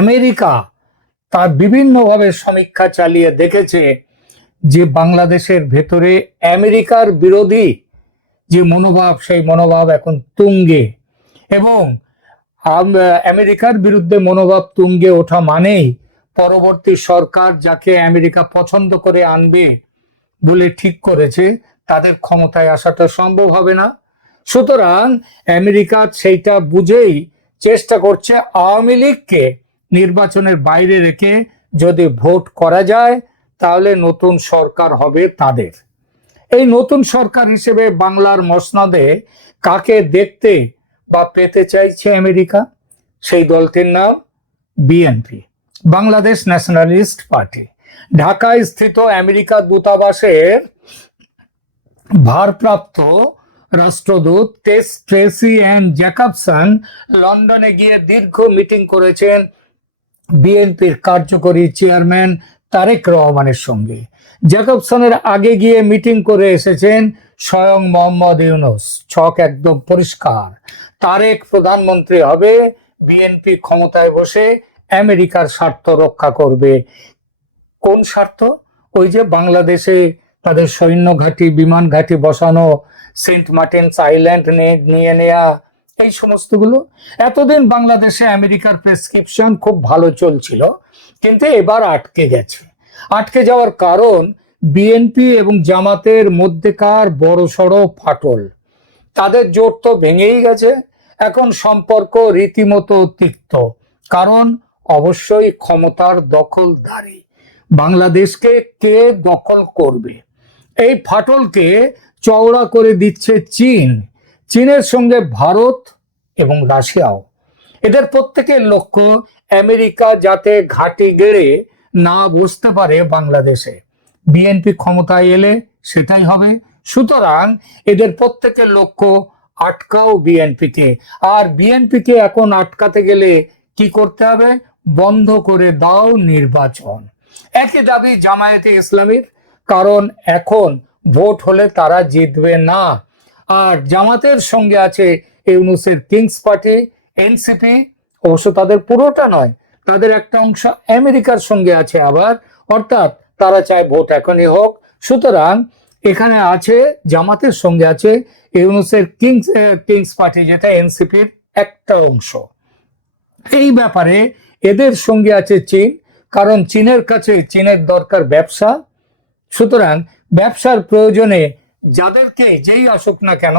America তার বিভিন্নভাবে সমীক্ষা চালিয়ে দেখেছে যে বাংলাদেশের ভেতরে আমেরিকার বিরোধী যে মনোভাব, সেই মনোভাব এখন তুঙ্গে এবং আমেরিকার বিরুদ্ধে মনোভাব তুঙ্গে ওঠা মানেই পরবর্তী সরকার যাকে আমেরিকা পছন্দ করে আনবে বলে ঠিক করেছে, তাদের ক্ষমতায় আসাটা সম্ভব হবে না। সুতরাং আমেরিকা সেইটা বুঝেই চেষ্টা করছে আওয়ামী লীগকে নির্বাচনের বাইরে রেখে যদি ভোট করা যায়, তাহলে নতুন সরকার হবে তাদের। এই নতুন সরকার হিসেবে বাংলার মসনদে কাকে দেখতে বা পেতে চাইছে আমেরিকা? সেই দলটির নাম বিএনপি, বাংলাদেশ ন্যাশনালিস্ট পার্টি। ঢাকায় স্থিত আমেরিকা দূতাবাসের ভারপ্রাপ্ত রাষ্ট্রদূত টেস ট্রেসি অ্যান্ড জ্যাকবসন লন্ডনে গিয়ে দীর্ঘ মিটিং করেছেন বিএনপির কার্যকরী চেয়ারম্যান তারেক রহমানের সঙ্গে। জ্যাকবসনের আগে গিয়ে মিটিং করে এসেছেন স্বয়ং মোহাম্মদ ইউনুস। ছক একদম পরিষ্কার। তারেক প্রধানমন্ত্রী হবে, বিএনপি ক্ষমতায় বসে আমেরিকার স্বার্থ রক্ষা করবে। কোন স্বার্থ? ওই যে বাংলাদেশে তাদের সৈন্য ঘাঁটি বিমান ঘাঁটি বসানো, সেন্ট মার্টিনস আইল্যান্ড নিয়ে নেয়া এই সমস্তগুলো। এতদিন বাংলাদেশে আমেরিকার প্রেসক্রিপশন খুব ভালো চলছিল, কিন্তু এবার আটকে গেছে। আটকে যাওয়ার কারণ বিএনপি এবং জামাতের মধ্যেকার বড় বড়সড় ফাটল। তাদের জোট তো ভেঙেই গেছে, এখন সম্পর্ক রীতিমতো তিক্ত, কারণ অবশ্যই ক্ষমতার দখলদারি বাংলাদেশকে কে দখল করবে? এই ফাটলকে চওড়া করে দিচ্ছে চীন। চীনের সঙ্গে ভারত এবং রাশিয়াও। এদের প্রত্যেকের লক্ষ্য আমেরিকা যাতে ঘাঁটি গেড়ে না বসতে পারে বাংলাদেশে। বিএনপি ক্ষমতায় এলে সেটাই হবে। সুতরাং এদের প্রত্যেকের লক্ষ্য আটকাও বিএনপিকে। আর বিএনপিকে এখন আটকাতে গেলে কি করতে হবে? বন্ধ করে দাও নির্বাচন। একই দাবি জামায়াতে ইসলামীর। কারণ এখন ভোট হলে তারা জিতবে না। আর জামাতের সঙ্গে আছে ইউনুসের কিংস পার্টি, এনসিপি, অবশ্য তাদের পুরোটা নয়, তাদের একটা অংশ আমেরিকার সঙ্গে আছে আবার, অর্থাৎ তারা চায় ভোট এখনই হোক। সুতরাং এখানে আছে, জামাতের সঙ্গে আছে ইউনুসের কিংস কিংস পার্টি যেটা এনসিপির একটা অংশ। এই ব্যাপারে এদের সঙ্গে আছে চীন, কারণ চীনের কাছে চীনের দরকার ব্যবসা। সুতরাং ব্যবসার প্রয়োজনে যাদেরকে যেই আসুক না কেন,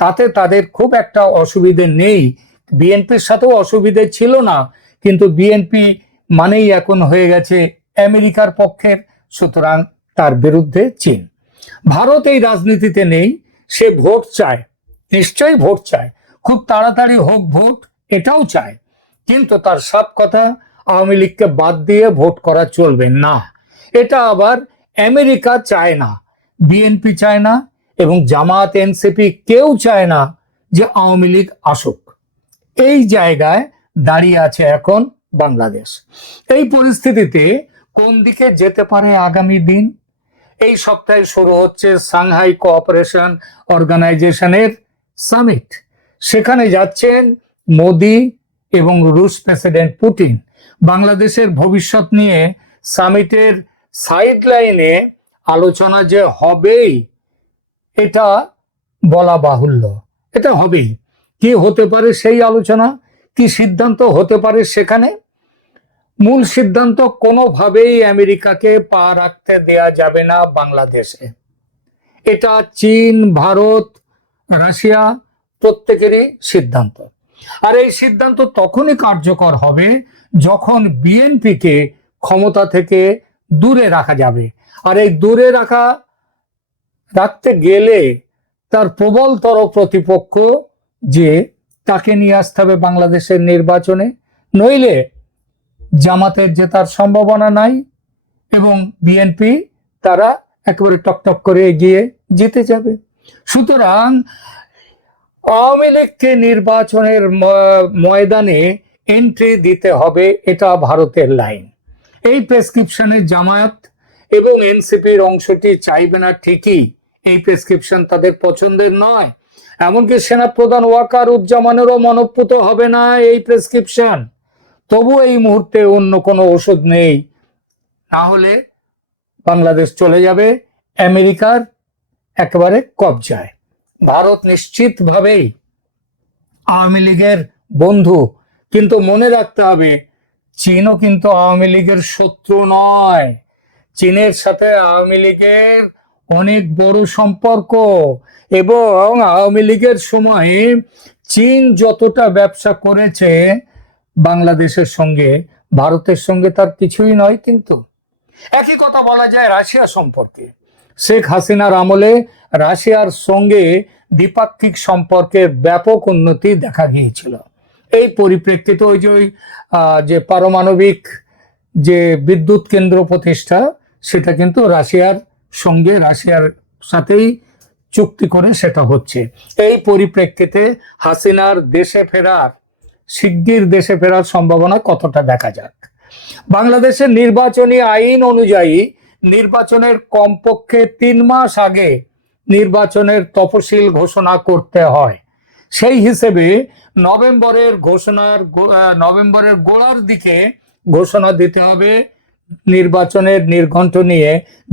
তাতে তাদের খুব একটা অসুবিধে নেই। বিএনপির সাথেও অসুবিধে ছিল না, কিন্তু বিএনপি মানেই এখন হয়ে গেছে আমেরিকার পক্ষের, সুতরাং তার বিরুদ্ধে চীন। ভারত এই রাজনীতিতে নেই, সে ভোট চায়, নিশ্চয়ই ভোট চায়, খুব তাড়াতাড়ি হোক ভোট, এটাও চায়। কিন্তু তার সব কথা আওয়ামী লীগকে বাদ দিয়ে ভোট করা চলবে না। এটা আবার আমেরিকা চায় না। বিএনপি চায় না এবং জামাত এনসিপি কেউ চায় না যে আওয়ামী লীগ আসুক। এই জায়গায় দাঁড়িয়ে আছে এখন বাংলাদেশ। এই পরিস্থিতিতে কোন দিকে যেতে পারে আগামী দিন? এই সপ্তাহে শুরু হচ্ছে সাংহাই কোঅপারেশন অর্গানাইজেশনের সামিট। সেখানে যাচ্ছেন মোদি এবং রুশ প্রেসিডেন্ট পুতিন। বাংলাদেশের ভবিষ্যৎ নিয়ে সামিটের সাইড লাইনে আলোচনা যে হবেই, এটা বলা বাহুল্য। এটা হবেই। কি হতে পারে সেই আলোচনা? কি সিদ্ধান্ত হতে পারে সেখানে? মূল সিদ্ধান্ত কোনোভাবেই আমেরিকাকে পা রাখতে দেয়া যাবে না বাংলাদেশে। এটা চীন, ভারত, রাশিয়া প্রত্যেকেরই সিদ্ধান্ত। আর এই সিদ্ধান্ত তখনই কার্যকর হবে যখন বিএনপিকে ক্ষমতা থেকে দূরে রাখা যাবে। আর এই দূরে রাখা, রাখতে গেলে তার প্রবলতর প্রতিপক্ষ যে তাকে নিয়ে আসতে হবে বাংলাদেশের নির্বাচনে, নইলে জামাতের জেতার সম্ভাবনা নাই এবং বিএনপি তারা একেবারে টকটক করে এগিয়ে জিতে যাবে। সুতরাং আওয়ামী লীগকে নির্বাচনের ময়দানে এন্ট্রি দিতে হবে, এটা ভারতের লাইন এই প্রেসক্রিপশনে জামায়াত এবং এনসিপির অংশটি চাইবে না ঠিকই। এই প্রেসক্রিপশন তাদের পছন্দের নয়। এমনকি সেনাপ্রধান ওয়াকার উজ্জামানেরও মনপ্রুত হবে না এই প্রেসক্রিপশন তবু এই মুহূর্তে অন্য কোনো ওষুধ নেই। না হলে বাংলাদেশ চলে যাবে, আমেরিকার একেবারে কবজায়। ভারত নিশ্চিতভাবেই আওয়ামী লীগের বন্ধু। কিন্তু মনে রাখতে হবে, চীনও কিন্তু আওয়ামী লীগের শত্রু নয়। চীনের সাথে আওয়ামী লীগের অনেক বড় সম্পর্ক এবং আওয়ামী লীগের সময়ে চীন যতটা ব্যবসা করেছে বাংলাদেশের সঙ্গে, ভারতের সঙ্গে তার কিছুই নয় কিন্তু। একই কথা বলা যায় রাশিয়া সম্পর্কে। শেখ হাসিনার আমলে রাশিয়ার সঙ্গে দ্বিপাক্ষিক সম্পর্কের ব্যাপক উন্নতি দেখা গিয়েছিল। এই পরিপ্রেক্ষিতে ওই যে পারমাণবিক যে বিদ্যুৎ কেন্দ্র প্রতিষ্ঠা সেটা কিন্তু রাশিয়ার সঙ্গে, রাশিয়ার সাথেই চুক্তি করে সেটা হচ্ছে। এই পরিপ্রেক্ষিতে হাসিনার দেশে ফেরার, শিগগির দেশে ফেরার সম্ভাবনা কতটা দেখা যাক? বাংলাদেশের নির্বাচনী আইন অনুযায়ী নির্বাচনের কমপক্ষে তিন মাস আগে নির্বাচনের তফসিল ঘোষণা করতে হয়। সেই হিসেবে নভেম্বরের ঘোষণার নভেম্বরের গোড়ার দিকে ঘোষণা দিতে হবে নির্বাচনের নির্ঘণ্ট নিয়ে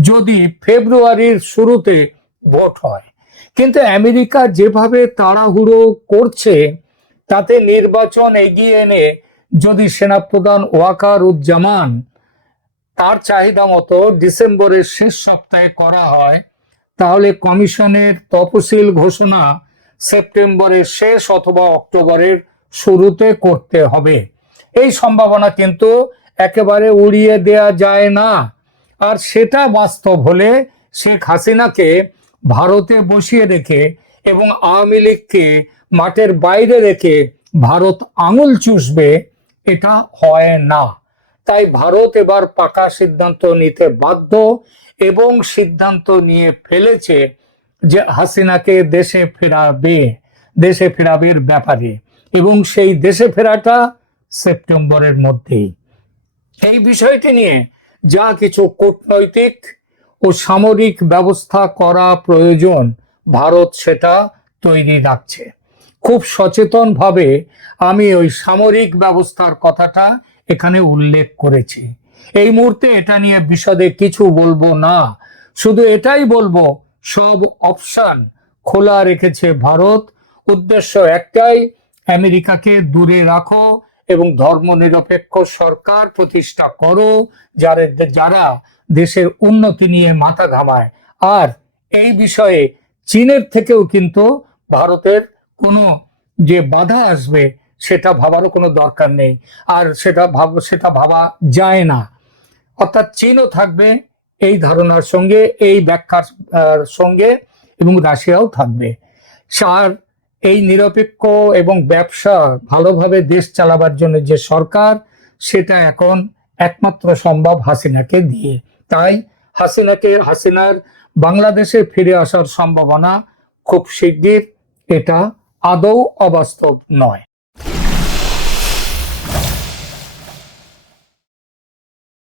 যদি ফেব্রুয়ারির শুরুতে ভোট হয়। কিন্তু আমেরিকা যেভাবে তাড়াহুড়ো করছে, তাতে নির্বাচন এগিয়ে এনে যদি সেনাপ্রধান ওয়াকার উজ্জামান তার চাহিদা মতো ডিসেম্বরের শেষ সপ্তাহে করা হয়, তাহলে কমিশনের তফসিল ঘোষণা সেপ্টেম্বরের শেষ অথবা অক্টোবরের শুরুতে করতে হবে। এই সম্ভাবনা কিন্তু একেবারে উড়িয়ে দেয়া যায় না। আর সেটা বাস্তব হলে শেখ হাসিনাকে ভারতে বসিয়ে রেখে এবং আওয়ামী লীগকে মাঠের বাইরে রেখে ভারত আঙুল চুষবে, এটা হয় না। তাই ভারত এবার পাকা সিদ্ধান্ত নিতে বাধ্য এবং সিদ্ধান্ত নিয়ে ফেলেছে যে হাসিনাকে দেশে ফেরাবে, দেশে ফেরাবের ব্যাপারে। এবং সেই দেশে ফেরাটা সেপ্টেম্বরের মধ্যেই। এই বিষয়টি নিয়ে যা কিছু কূটনৈতিক ও সামরিক ব্যবস্থা করা প্রয়োজন, ভারত সেটা তৈরি রাখছে। খুব সচেতনভাবে আমি ওই সামরিক ব্যবস্থার কথাটা এখানে উল্লেখ করেছি। এই মুহূর্তে এটা নিয়ে বিশদে কিছু বলব না। শুধু এটাই বলব, সব অপশন খোলা রেখেছে ভারত। উদ্দেশ্য একটাই, আমেরিকাকে দূরে রাখো এবং ধর্মনিরপেক্ষ সরকার প্রতিষ্ঠা করো, যারা যারা দেশের উন্নতি নিয়ে মাথা ঘামায়। আর এই বিষয়ে চীনের থেকেও কিন্তু ভারতের কোনো যে বাধা আসবে, সেটা ভাবারও কোনো দরকার নেই। আর সেটা ভাব, সেটা ভাবা যায় না। অর্থাৎ চীনও থাকবে এই ধারণার সঙ্গে, এই ব্যাখ্যার সঙ্গে এবং রাশিয়াও থাকবে। আর এই নিরপেক্ষ এবং ব্যবসা ভালোভাবে দেশ চালাবার জন্য যে সরকার, সেটা এখন একমাত্র সম্ভব হাসিনাকে দিয়ে। তাই হাসিনাকে, হাসিনার বাংলাদেশে ফিরে আসার সম্ভাবনা খুব শিগগির, এটা আদৌ অবাস্তব নয়।